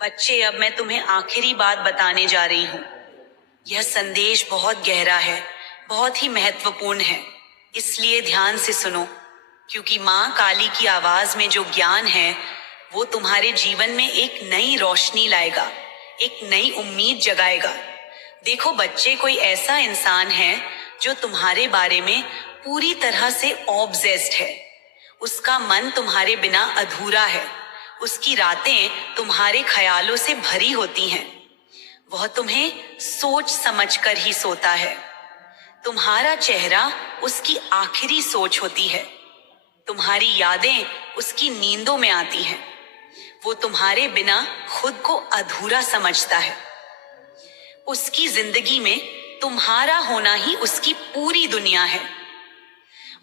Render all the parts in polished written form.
बच्चे, अब मैं तुम्हें आखिरी बात बताने जा रही हूँ। यह संदेश बहुत गहरा है, बहुत ही महत्वपूर्ण है, इसलिए ध्यान से सुनो। क्योंकि माँ काली की आवाज में जो ज्ञान है वो तुम्हारे जीवन में एक नई रोशनी लाएगा, एक नई उम्मीद जगाएगा। देखो बच्चे, कोई ऐसा इंसान है जो तुम्हारे बारे में पूरी तरह से ऑब्सेस्ड है। उसका मन तुम्हारे बिना अधूरा है। उसकी रातें तुम्हारे ख्यालों से भरी होती हैं। वह तुम्हें सोच समझकर ही सोता है। तुम्हारा चेहरा उसकी आखिरी सोच होती है। तुम्हारी यादें उसकी नींदों में आती हैं। वो तुम्हारे बिना खुद को अधूरा समझता है। उसकी जिंदगी में तुम्हारा होना ही उसकी पूरी दुनिया है।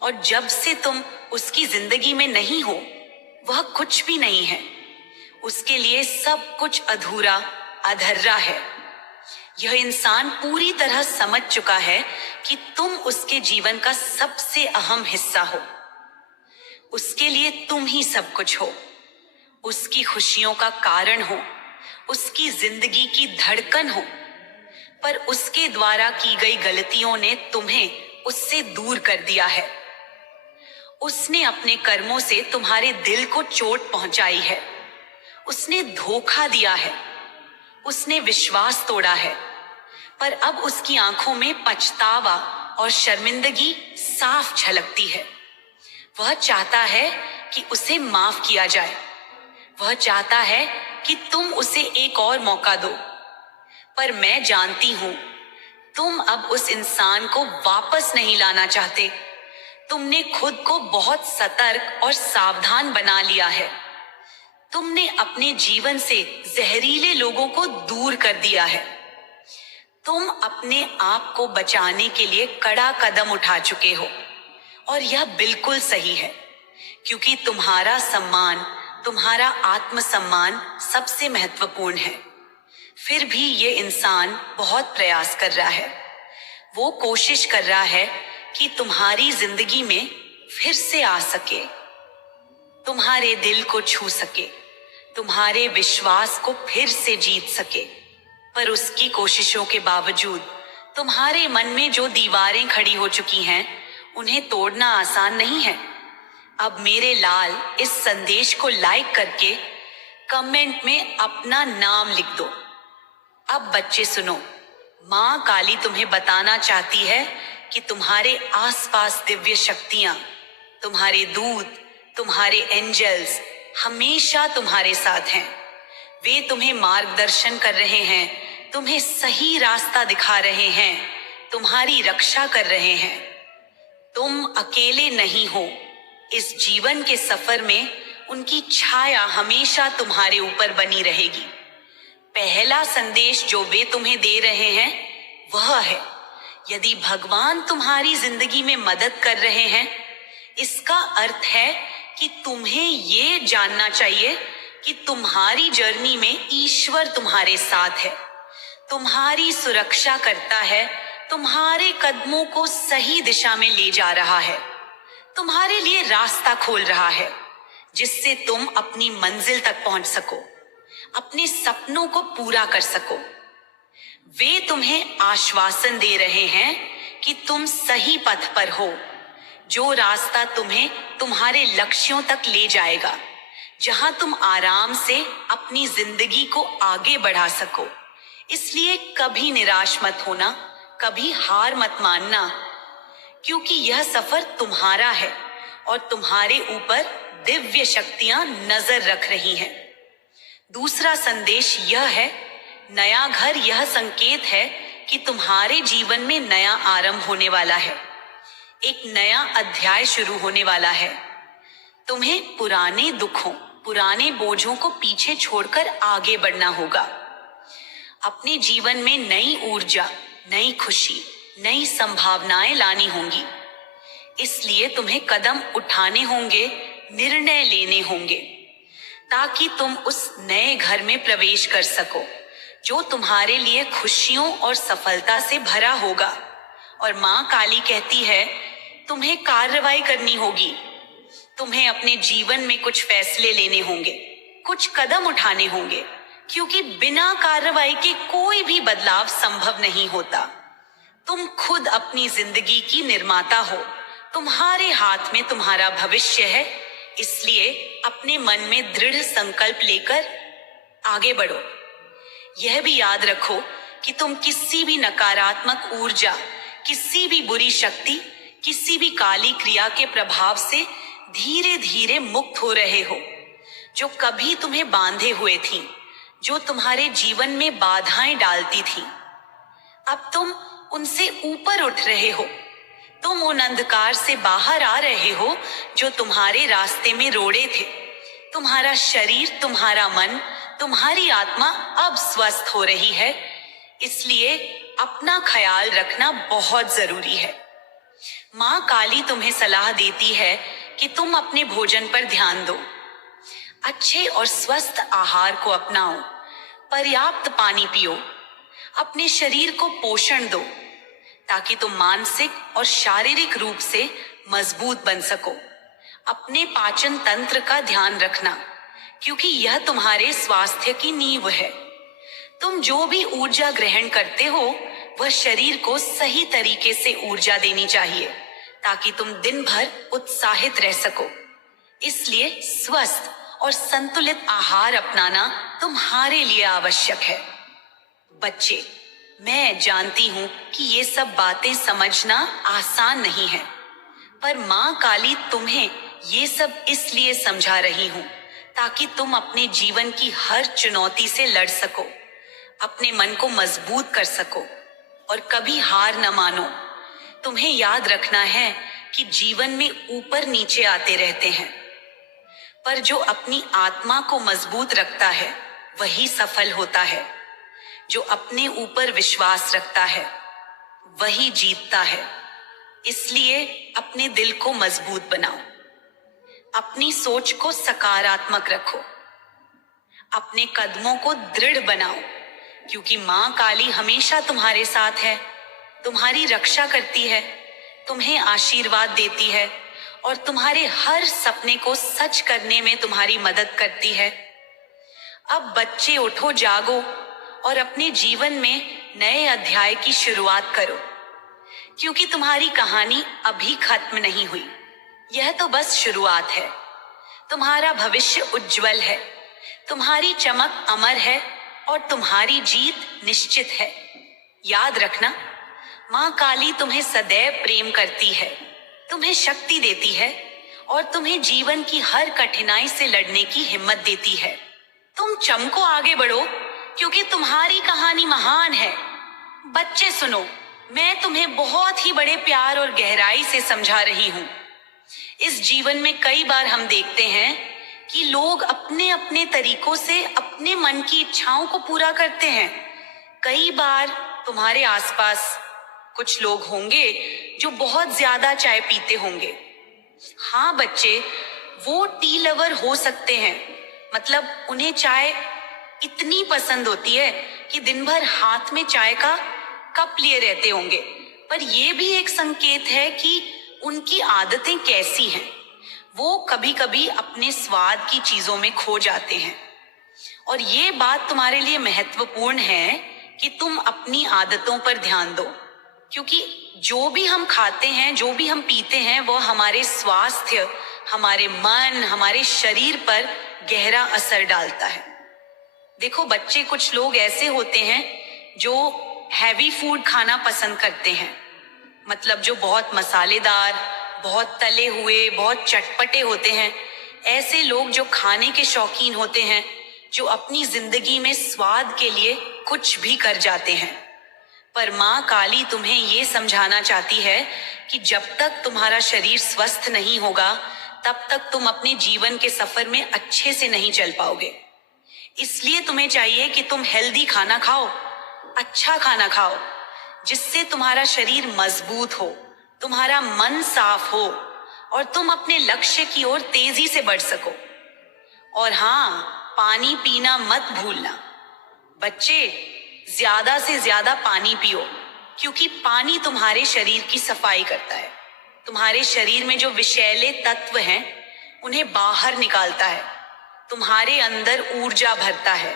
और जब से तुम उसकी जिंदगी में नहीं हो, वह कुछ भी नहीं है। उसके लिए सब कुछ अधूरा, अधर्रा है। यह इंसान पूरी तरह समझ चुका है कि तुम उसके जीवन का सबसे अहम हिस्सा हो। उसके लिए तुम ही सब कुछ हो। उसकी खुशियों का कारण हो, उसकी जिंदगी की धड़कन हो। पर उसके द्वारा की गई गलतियों ने तुम्हें उससे दूर कर दिया है। उसने अपने कर्मों से तुम्हारे दिल को चोट पहुंचाई है। उसने धोखा दिया है। उसने विश्वास तोड़ा है। पर अब उसकी आंखों में पछतावा और शर्मिंदगी साफ झलकती है। वह चाहता है कि उसे माफ किया जाए। वह चाहता है कि तुम उसे एक और मौका दो। पर मैं जानती हूं, तुम अब उस इंसान को वापस नहीं लाना चाहते। तुमने खुद को बहुत सतर्क और सावधान बना लिया है। तुमने अपने जीवन से जहरीले लोगों को दूर कर दिया है। तुम अपने आप को बचाने के लिए कड़ा कदम उठा चुके हो। और यह बिल्कुल सही है, क्योंकि तुम्हारा सम्मान, तुम्हारा आत्मसम्मान सबसे महत्वपूर्ण है। फिर भी ये इंसान बहुत प्रयास कर रहा है। वो कोशिश कर रहा है कि तुम्हारी जिंदगी में फिर से आ सके, तुम्हारे दिल को छू सके, तुम्हारे विश्वास को फिर से जीत सके। पर उसकी कोशिशों के बावजूद तुम्हारे मन में जो दीवारें खड़ी हो चुकी हैं, उन्हें तोड़ना आसान नहीं है। अब मेरे लाल, इस संदेश को लाइक करके कमेंट में अपना नाम लिख दो। अब बच्चे सुनो, माँ काली तुम्हें बताना चाहती है कि तुम्हारे आसपास दिव्य शक्तियां, तुम्हारे दूत, तुम्हारे एंजल्स हमेशा तुम्हारे साथ हैं। वे तुम्हें मार्गदर्शन कर रहे हैं, तुम्हें सही रास्ता दिखा रहे हैं, तुम्हारी रक्षा कर रहे हैं। तुम अकेले नहीं हो। इस जीवन के सफर में उनकी छाया हमेशा तुम्हारे ऊपर बनी रहेगी। पहला संदेश जो वे तुम्हें दे रहे हैं वह है, यदि भगवान तुम्हारी जिंदगी में मदद कर रहे हैं, इसका अर्थ है कि तुम्हें ये जानना चाहिए कि तुम्हारी जर्नी में ईश्वर तुम्हारे साथ है, तुम्हारी सुरक्षा करता है, तुम्हारे कदमों को सही दिशा में ले जा रहा है, तुम्हारे लिए रास्ता खोल रहा है, जिससे तुम अपनी मंजिल तक पहुंच सको, अपने सपनों को पूरा कर सको। वे तुम्हें आश्वासन दे रहे हैं कि तुम सही पथ पर हो, जो रास्ता तुम्हें तुम्हारे लक्ष्यों तक ले जाएगा, जहां तुम आराम से अपनी जिंदगी को आगे बढ़ा सको। इसलिए कभी निराश मत होना, कभी हार मत मानना, क्योंकि यह सफर तुम्हारा है और तुम्हारे ऊपर दिव्य शक्तियां नजर रख रही हैं। दूसरा संदेश यह है, नया घर यह संकेत है कि तुम्हारे जीवन में नया आरंभ होने वाला है, एक नया अध्याय शुरू होने वाला है। तुम्हें पुराने दुखों, पुराने बोझों को पीछे छोड़कर आगे बढ़ना होगा। अपने जीवन में नई ऊर्जा, नई खुशी, नई संभावनाएं लानी होंगी। इसलिए तुम्हें कदम उठाने होंगे, निर्णय लेने होंगे, ताकि तुम उस नए घर में प्रवेश कर सको जो तुम्हारे लिए खुशियों और सफलता से भरा होगा। और माँ काली कहती है, तुम्हें कार्रवाई करनी होगी। तुम्हें अपने जीवन में कुछ फैसले लेने होंगे, कुछ कदम उठाने होंगे, क्योंकि बिना कार्रवाई के कोई भी बदलाव संभव नहीं होता। तुम खुद अपनी जिंदगी की निर्माता हो। तुम्हारे हाथ में तुम्हारा भविष्य है। इसलिए अपने मन में दृढ़ संकल्प लेकर आगे बढ़ो। यह भी याद रखो कि तुम किसी भी नकारात्मक ऊर्जा, किसी भी बुरी शक्ति, किसी भी काली क्रिया के प्रभाव से धीरे धीरे मुक्त हो रहे हो, जो कभी तुम्हें बांधे हुए थी, जो तुम्हारे जीवन में बाधाएं डालती थी। अब तुम उनसे ऊपर उठ रहे हो। तुम उन अंधकार से बाहर आ रहे हो जो तुम्हारे रास्ते में रोड़े थे। तुम्हारा शरीर, तुम्हारा मन, तुम्हारी आत्मा अब स्वस्थ हो रही है। इसलिए अपना ख्याल रखना बहुत जरूरी है। माँ काली तुम्हें सलाह देती है कि तुम अपने भोजन पर ध्यान दो, अच्छे और स्वस्थ आहार को अपनाओ, पर्याप्त पानी पियो, अपने शरीर को पोषण दो ताकि तुम मानसिक और शारीरिक रूप से मजबूत बन सको। अपने पाचन तंत्र का ध्यान रखना, क्योंकि यह तुम्हारे स्वास्थ्य की नींव है। तुम जो भी ऊर्जा ग्रहण करते हो वह शरीर को सही तरीके से ऊर्जा देनी चाहिए ताकि तुम दिन भर उत्साहित रह सको। इसलिए स्वस्थ और संतुलित आहार अपनाना तुम्हारे लिए आवश्यक है। बच्चे, मैं जानती हूँ कि ये सब बातें समझना आसान नहीं है, पर माँ काली तुम्हें ये सब इसलिए समझा रही हूँ ताकि तुम अपने जीवन की हर चुनौती से लड़ सको, अपने मन को मजबूत कर सको और कभी हार न मानो। तुम्हें याद रखना है कि जीवन में ऊपर नीचे आते रहते हैं, पर जो अपनी आत्मा को मजबूत रखता है वही सफल होता है। जो अपने ऊपर विश्वास रखता है वही जीतता है। इसलिए अपने दिल को मजबूत बनाओ, अपनी सोच को सकारात्मक रखो, अपने कदमों को दृढ़ बनाओ, क्योंकि माँ काली हमेशा तुम्हारे साथ है, तुम्हारी रक्षा करती है, तुम्हें आशीर्वाद देती है और तुम्हारे हर सपने को सच करने में तुम्हारी मदद करती है। अब बच्चे उठो, जागो और अपने जीवन में नए अध्याय की शुरुआत करो, क्योंकि तुम्हारी कहानी अभी खत्म नहीं हुई। यह तो बस शुरुआत है। तुम्हारा भविष्य उज्जवल है, तुम्हारी चमक अमर है और तुम्हारी जीत निश्चित है। याद रखना, माँ काली तुम्हें सदैव प्रेम करती है, तुम्हें शक्ति देती है और तुम्हें जीवन की हर कठिनाई से लड़ने की हिम्मत देती है। तुम चमको, आगे बढ़ो, क्योंकि तुम्हारी कहानी महान है। बच्चे सुनो, मैं तुम्हें बहुत ही बड़े प्यार और गहराई से समझा रही हूँ। इस जीवन में कई बार हम देखते हैं कि लोग अपने अपने तरीकों से अपने मन की इच्छाओं को पूरा करते हैं। कई बार तुम्हारे आसपास कुछ लोग होंगे जो बहुत ज्यादा चाय पीते होंगे। हाँ बच्चे, वो टी लवर हो सकते हैं, मतलब उन्हें चाय इतनी पसंद होती है कि दिन भर हाथ में चाय का कप लिए रहते होंगे। पर यह भी एक संकेत है कि उनकी आदतें कैसी हैं। वो कभी कभी अपने स्वाद की चीजों में खो जाते हैं। और ये बात तुम्हारे लिए महत्वपूर्ण है कि तुम अपनी आदतों पर ध्यान दो, क्योंकि जो भी हम खाते हैं, जो भी हम पीते हैं, वो हमारे स्वास्थ्य, हमारे मन, हमारे शरीर पर गहरा असर डालता है। देखो बच्चे, कुछ लोग ऐसे होते हैं जो हैवी फूड खाना पसंद करते हैं, मतलब जो बहुत मसालेदार, बहुत तले हुए, बहुत चटपटे होते हैं। ऐसे लोग जो खाने के शौकीन होते हैं, जो अपनी जिंदगी में स्वाद के लिए कुछ भी कर जाते हैं। पर माँ काली तुम्हें ये समझाना चाहती है कि जब तक तुम्हारा शरीर स्वस्थ नहीं होगा, तब तक तुम अपने जीवन के सफर में अच्छे से नहीं चल पाओगे। इसलिए तुम्हें चाहिए कि तुम हेल्दी खाना खाओ, अच्छा खाना खाओ, जिससे तुम्हारा शरीर मजबूत हो, तुम्हारा मन साफ हो और तुम अपने लक्ष्य की ओर तेजी से बढ़ सको। और हाँ, पानी पीना मत भूलना। बच्चे, ज्यादा से ज्यादा पानी पियो, क्योंकि पानी तुम्हारे शरीर की सफाई करता है। तुम्हारे शरीर में जो विषैले तत्व हैं, उन्हें बाहर निकालता है, तुम्हारे अंदर ऊर्जा भरता है,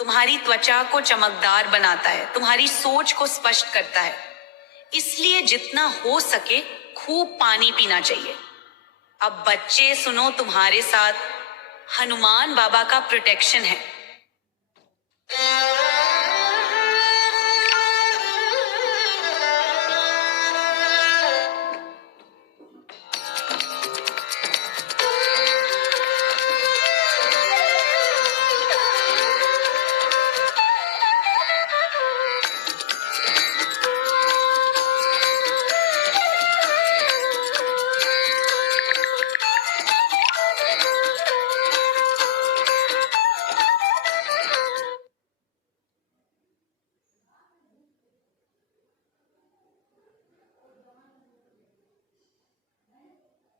तुम्हारी त्वचा को चमकदार बनाता है, तुम्हारी सोच को स्पष्ट करता है। इसलिए जितना हो सके खूब पानी पीना चाहिए। अब बच्चे सुनो, तुम्हारे साथ हनुमान बाबा का प्रोटेक्शन है।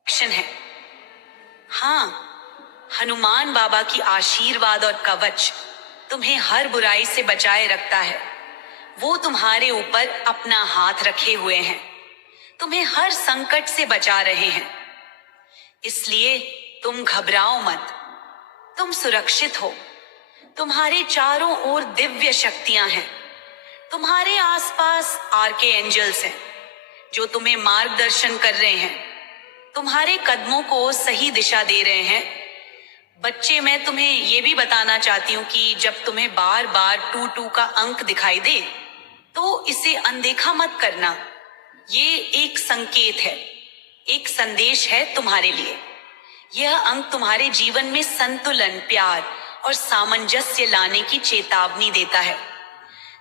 है हाँ, हनुमान बाबा की आशीर्वाद और कवच तुम्हें हर बुराई से बचाए रखता है। वो तुम्हारे ऊपर अपना हाथ रखे हुए हैं, तुम्हें हर संकट से बचा रहे हैं। इसलिए तुम घबराओ मत, तुम सुरक्षित हो। तुम्हारे चारों ओर दिव्य शक्तियां हैं। तुम्हारे आसपास आर्के एंजल्स हैं जो तुम्हें मार्गदर्शन कर रहे हैं, तुम्हारे कदमों को सही दिशा दे रहे हैं। बच्चे, मैं तुम्हें ये भी बताना चाहती हूँ कि जब तुम्हें बार बार 2 का अंक दिखाई दे तो इसे अनदेखा मत करना। ये एक संकेत है, एक संदेश है तुम्हारे लिए। यह अंक तुम्हारे जीवन में संतुलन, प्यार और सामंजस्य लाने की चेतावनी देता है।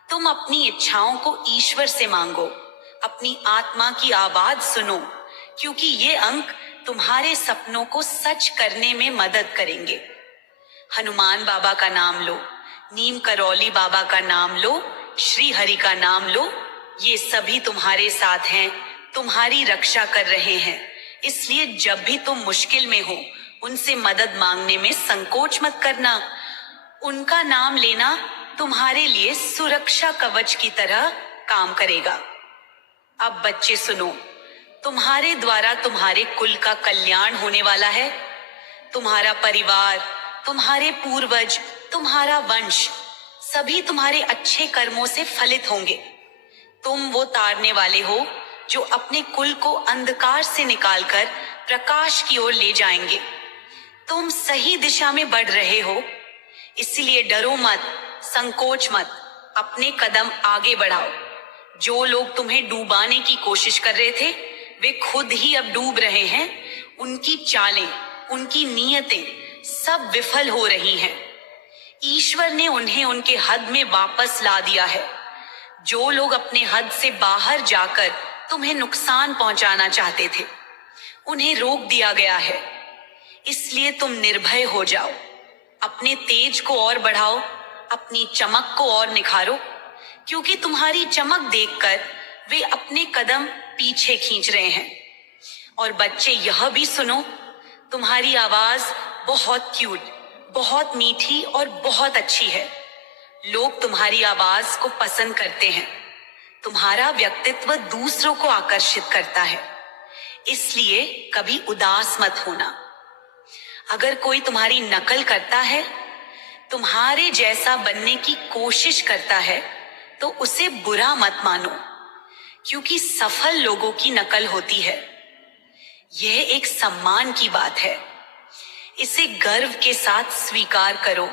तुम अपनी इच्छाओं को ईश्वर से मांगो, अपनी आत्मा की आवाज सुनो, क्योंकि ये अंक तुम्हारे सपनों को सच करने में मदद करेंगे। हनुमान बाबा का नाम लो, नीम करौली बाबा का नाम लो, श्री हरि का नाम लो। ये सभी तुम्हारे साथ हैं, तुम्हारी रक्षा कर रहे हैं। इसलिए जब भी तुम मुश्किल में हो, उनसे मदद मांगने में संकोच मत करना। उनका नाम लेना तुम्हारे लिए सुरक्षा कवच की तरह काम करेगा। अब बच्चे सुनो, तुम्हारे द्वारा तुम्हारे कुल का कल्याण होने वाला है। तुम्हारा परिवार, तुम्हारे पूर्वज, तुम्हारा वंश सभी तुम्हारे अच्छे कर्मों से फलित होंगे। तुम वो तारने वाले हो जो अपने कुल को अंधकार से निकालकर प्रकाश की ओर ले जाएंगे। तुम सही दिशा में बढ़ रहे हो, इसलिए डरो मत, संकोच मत, अपने कदम आगे बढ़ाओ। जो लोग तुम्हें डूबाने की कोशिश कर रहे थे, वे खुद ही अब डूब रहे हैं। उनकी चालें, उनकी नीयतें सब विफल हो रही हैं। ईश्वर ने उन्हें उनके हद में वापस ला दिया है। जो लोग अपने हद से बाहर जाकर तुम्हें नुकसान पहुंचाना चाहते थे, उन्हें रोक दिया गया है। इसलिए तुम निर्भय हो जाओ, अपने तेज को और बढ़ाओ, अपनी चमक को और निखारो, क्योंकि तुम्हारी चमक देखकर वे अपने कदम पीछे खींच रहे हैं। और बच्चे, यह भी सुनो, तुम्हारी आवाज बहुत क्यूट, बहुत मीठी और बहुत अच्छी है। लोग तुम्हारी आवाज को पसंद करते हैं। तुम्हारा व्यक्तित्व दूसरों को आकर्षित करता है। इसलिए कभी उदास मत होना। अगर कोई तुम्हारी नकल करता है, तुम्हारे जैसा बनने की कोशिश करता है, तो उसे बुरा मत मानो, क्योंकि सफल लोगों की नकल होती है। यह एक सम्मान की बात है। इसे गर्व के साथ स्वीकार करो।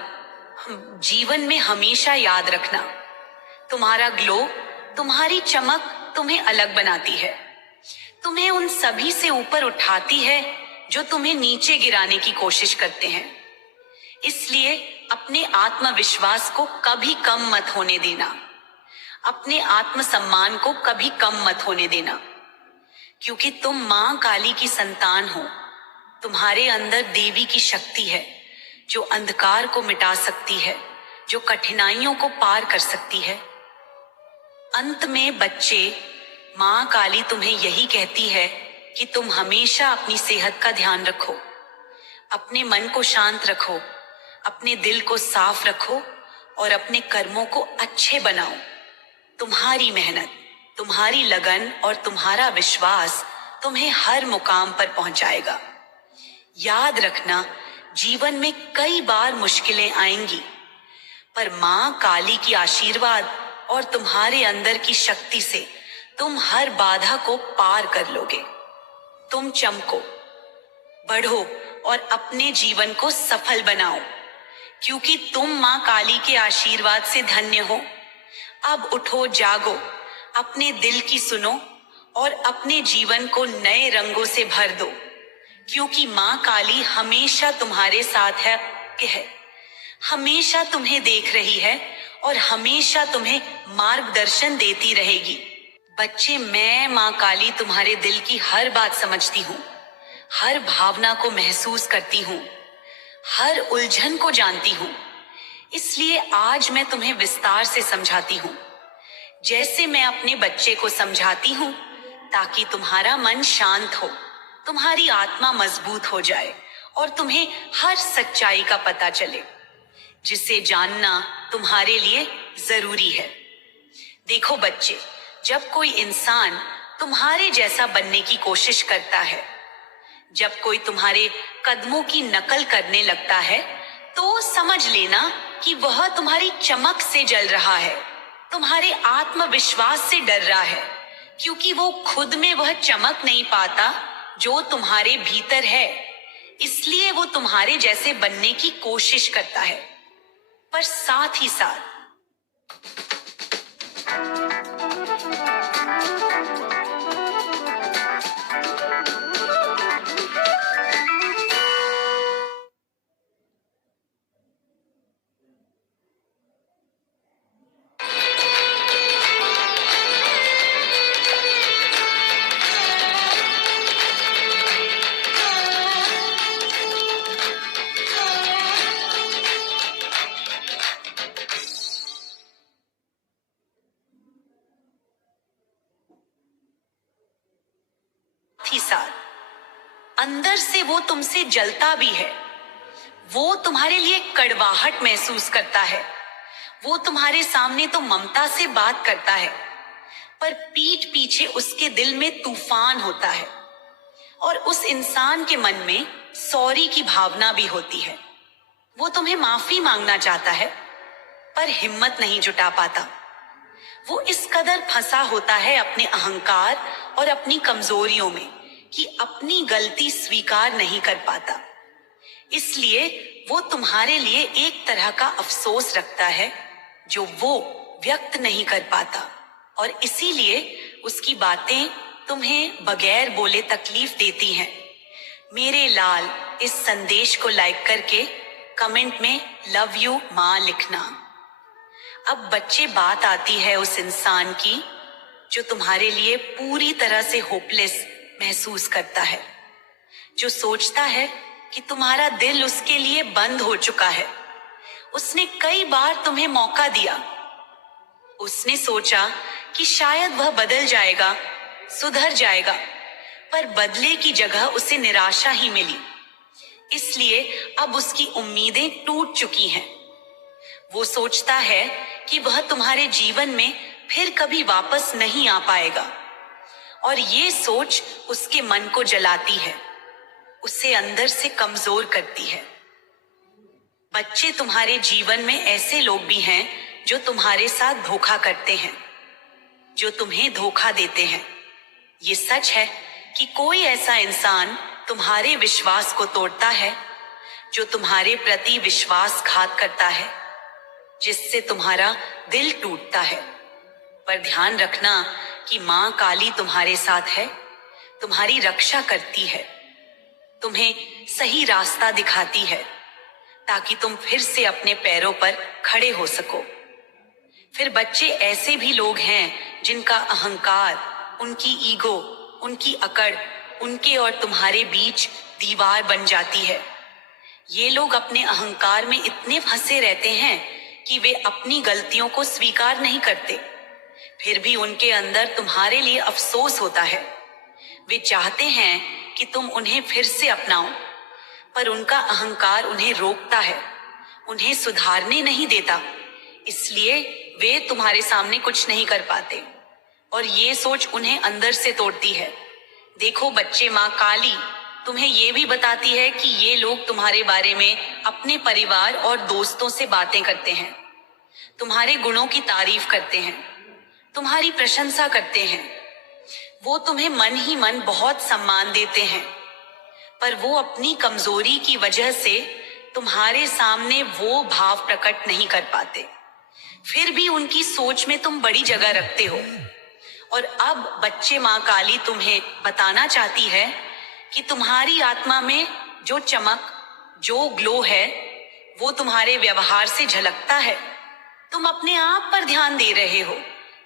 जीवन में हमेशा याद रखना, तुम्हारा ग्लो, तुम्हारी चमक तुम्हें अलग बनाती है, तुम्हें उन सभी से ऊपर उठाती है जो तुम्हें नीचे गिराने की कोशिश करते हैं। इसलिए अपने आत्मविश्वास को कभी कम मत होने देना, अपने आत्मसम्मान को कभी कम मत होने देना, क्योंकि तुम मां काली की संतान हो। तुम्हारे अंदर देवी की शक्ति है जो अंधकार को मिटा सकती है, जो कठिनाइयों को पार कर सकती है। अंत में बच्चे, मां काली तुम्हें यही कहती है कि तुम हमेशा अपनी सेहत का ध्यान रखो, अपने मन को शांत रखो, अपने दिल को साफ रखो और अपने कर्मों को अच्छे बनाओ। तुम्हारी मेहनत, तुम्हारी लगन और तुम्हारा विश्वास तुम्हें हर मुकाम पर पहुंचाएगा। याद रखना, जीवन में कई बार मुश्किलें आएंगी, पर माँ काली की आशीर्वाद और तुम्हारे अंदर की शक्ति से तुम हर बाधा को पार कर लोगे। तुम चमको, बढ़ो और अपने जीवन को सफल बनाओ, क्योंकि तुम माँ काली के आशीर्वाद से धन्य हो। अब उठो, जागो, अपने दिल की सुनो और अपने जीवन को नए रंगों से भर दो, क्योंकि माँ काली हमेशा तुम्हारे साथ है, हमेशा तुम्हें देख रही है और हमेशा तुम्हें मार्गदर्शन देती रहेगी। बच्चे, मैं माँ काली तुम्हारे दिल की हर बात समझती हूँ, हर भावना को महसूस करती हूँ, हर उलझन को जानती हूँ। इसलिए आज मैं तुम्हें विस्तार से समझाती हूँ, जैसे मैं अपने बच्चे को समझाती हूँ, ताकि तुम्हारा मन शांत हो, तुम्हारी आत्मा मजबूत हो जाए और तुम्हें हर सच्चाई का पता चले, जिसे जानना तुम्हारे लिए जरूरी है। देखो बच्चे, जब कोई इंसान तुम्हारे जैसा बनने की कोशिश करता है, जब कोई तुम्हारे कदमों की नकल करने लगता है, तो समझ लेना कि वह तुम्हारी चमक से जल रहा है, तुम्हारे आत्मविश्वास से डर रहा है, क्योंकि वो खुद में वह चमक नहीं पाता जो तुम्हारे भीतर है। इसलिए वो तुम्हारे जैसे बनने की कोशिश करता है, पर साथ ही साथ अंदर से वो तुमसे जलता भी है। वो तुम्हारे लिए कड़वाहट महसूस करता है। वो तुम्हारे सामने तो ममता से बात करता है, पर पीठ पीछे उसके दिल में तूफान होता है और उस इंसान के मन में सॉरी की भावना भी होती है। वो तुम्हें माफी मांगना चाहता है, पर हिम्मत नहीं जुटा पाता। वो इस कदर फंसा होता है अपने अहंकार और अपनी कमजोरियों में कि अपनी गलती स्वीकार नहीं कर पाता। इसलिए वो तुम्हारे लिए एक तरह का अफसोस रखता है जो वो व्यक्त नहीं कर पाता, और इसीलिए उसकी बातें तुम्हें बगैर बोले तकलीफ देती हैं। मेरे लाल, इस संदेश को लाइक करके कमेंट में लव यू माँ लिखना। अब बच्चे, बात आती है उस इंसान की जो तुम्हारे लिए पूरी तरह से होपलेस महसूस करता है, जो सोचता है कि तुम्हारा दिल उसके लिए बंद हो चुका है। उसने कई बार तुम्हें मौका दिया। उसने सोचा कि शायद वह बदल जाएगा, सुधर जाएगा, पर बदले की जगह उसे निराशा ही मिली। इसलिए अब उसकी उम्मीदें टूट चुकी हैं। वो सोचता है कि वह तुम्हारे जीवन में फिर कभी वापस नहीं आ पाएगा, और ये सोच उसके मन को जलाती है, उसे अंदर से कमजोर करती है। बच्चे, तुम्हारे जीवन में ऐसे लोग भी हैं जो तुम्हारे साथ धोखा करते हैं, जो तुम्हें धोखा देते हैं। ये सच है कि कोई ऐसा इंसान तुम्हारे विश्वास को तोड़ता है, जो तुम्हारे प्रति विश्वासघात करता है, जिससे तुम्हारा दिल टूटता है। पर ध्यान रखना कि माँ काली तुम्हारे साथ है, तुम्हारी रक्षा करती है, तुम्हें सही रास्ता दिखाती है, ताकि तुम फिर से अपने पैरों पर खड़े हो सको। फिर बच्चे, ऐसे भी लोग हैं जिनका अहंकार, उनकी ईगो, उनकी अकड़, उनके और तुम्हारे बीच दीवार बन जाती है। ये लोग अपने अहंकार में इतने फंसे रहते हैं कि वे अपनी गलतियों को स्वीकार नहीं करते। फिर भी उनके अंदर तुम्हारे लिए अफसोस होता है। वे चाहते हैं कि तुम उन्हें फिर से अपनाओ, पर उनका अहंकार उन्हें रोकता है, उन्हें सुधारने नहीं देता। इसलिए वे तुम्हारे सामने कुछ नहीं कर पाते, और ये सोच उन्हें अंदर से तोड़ती है। देखो बच्चे, माँ काली तुम्हें ये भी बताती है कि ये लोग तुम्हारे बारे में अपने परिवार और दोस्तों से बातें करते हैं। तुम्हारे गुणों की तारीफ करते हैं, तुम्हारी प्रशंसा करते हैं। वो तुम्हें मन ही मन बहुत सम्मान देते हैं, पर वो अपनी कमजोरी की वजह से तुम्हारे सामने वो भाव प्रकट नहीं कर पाते। फिर भी उनकी सोच में तुम बड़ी जगह रखते हो। और अब बच्चे माँ काली तुम्हें बताना चाहती है कि तुम्हारी आत्मा में जो चमक, जो ग्लो है, वो तुम्हारे व्यवहार से झलकता है। तुम अपने आप पर ध्यान दे रहे हो,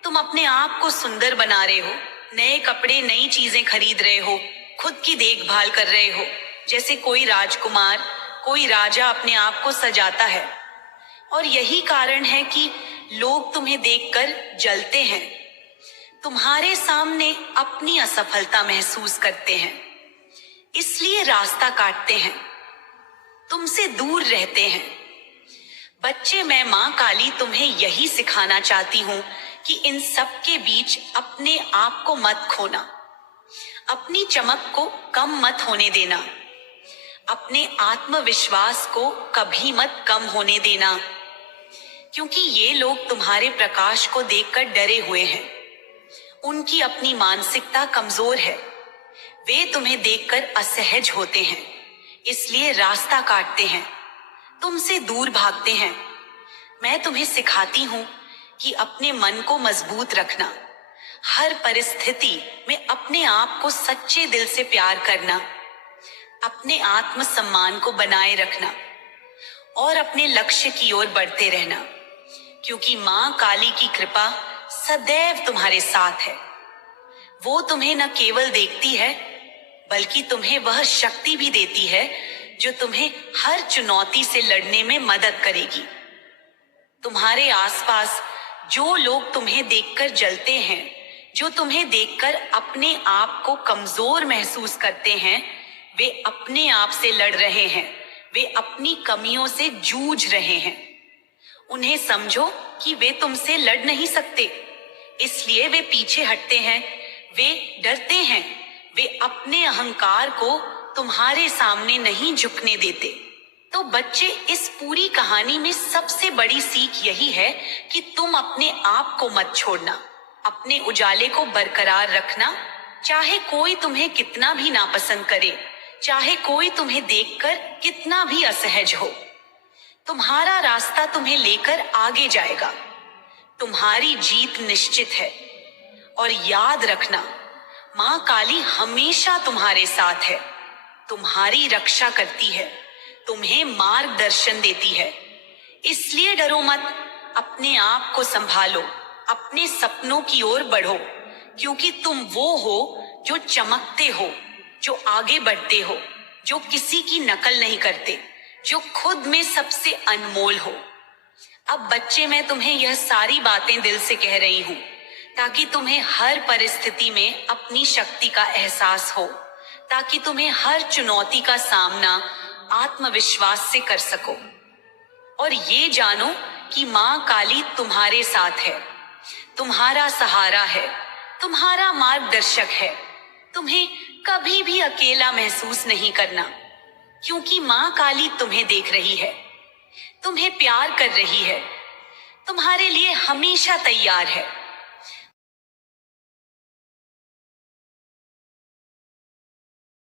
तुम अपने आप को सुंदर बना रहे हो, नए कपड़े, नई चीजें खरीद रहे हो, खुद की देखभाल कर रहे हो, जैसे कोई राजकुमार, कोई राजा अपने आप को सजाता है। और यही कारण है कि लोग तुम्हें देखकर जलते हैं, तुम्हारे सामने अपनी असफलता महसूस करते हैं, इसलिए रास्ता काटते हैं, तुमसे दूर रहते हैं। बच्चे, मैं माँ काली तुम्हें यही सिखाना चाहती हूँ कि इन सब के बीच अपने आप को मत खोना, अपनी चमक को कम मत होने देना, अपने आत्मविश्वास को कभी मत कम होने देना, क्योंकि ये लोग तुम्हारे प्रकाश को देखकर डरे हुए हैं। उनकी अपनी मानसिकता कमजोर है, वे तुम्हें देखकर असहज होते हैं, इसलिए रास्ता काटते हैं, तुमसे दूर भागते हैं। मैं तुम्हें सिखाती हूँ कि अपने मन को मजबूत रखना, हर परिस्थिति में अपने आप को सच्चे दिल से प्यार करना, अपने आत्मसम्मान को बनाए रखना और अपने लक्ष्य की ओर बढ़ते रहना, क्योंकि माँ काली की कृपा सदैव तुम्हारे साथ है। वो तुम्हें न केवल देखती है, बल्कि तुम्हें वह शक्ति भी देती है जो तुम्हें हर चुनौती से लड़ने में मदद करेगी। तुम्हारे आसपास जो लोग तुम्हें देखकर जलते हैं, जो तुम्हें देखकर अपने आप को कमजोर महसूस करते हैं, वे अपने आप से लड़ रहे हैं, वे अपनी कमियों से जूझ रहे हैं। उन्हें समझो कि वे तुमसे लड़ नहीं सकते, इसलिए वे पीछे हटते हैं, वे डरते हैं, वे अपने अहंकार को तुम्हारे सामने नहीं झुकने देते। तो बच्चे, इस पूरी कहानी में सबसे बड़ी सीख यही है कि तुम अपने आप को मत छोड़ना, अपने उजाले को बरकरार रखना, चाहे कोई तुम्हें कितना भी नापसंद करे, चाहे कोई तुम्हें देखकर कितना भी असहज हो। तुम्हारा रास्ता तुम्हें लेकर आगे जाएगा, तुम्हारी जीत निश्चित है। और याद रखना, माँ काली हमेशा तुम्हारे साथ है, तुम्हारी रक्षा करती है, तुम्हें मार्गदर्शन देती है। इसलिए डरो मत, अपने आप को संभालो, अपने सपनों की ओर बढ़ो, क्योंकि तुम वो हो जो चमकते हो, जो आगे बढ़ते हो, जो किसी की नकल नहीं करते, जो खुद में सबसे अनमोल हो। अब बच्चे, मैं तुम्हें यह सारी बातें दिल से कह रही हूँ ताकि तुम्हें हर परिस्थिति में अपनी शक्ति का एहसास हो, ताकि तुम्हें हर चुनौती का सामना आत्मविश्वास से कर सको। और ये जानो कि माँ काली तुम्हारे साथ है, तुम्हारा सहारा है, तुम्हारा मार्गदर्शक है। तुम्हें कभी भी अकेला महसूस नहीं करना, क्योंकि माँ काली तुम्हें देख रही है, तुम्हें प्यार कर रही है, तुम्हारे लिए हमेशा तैयार है।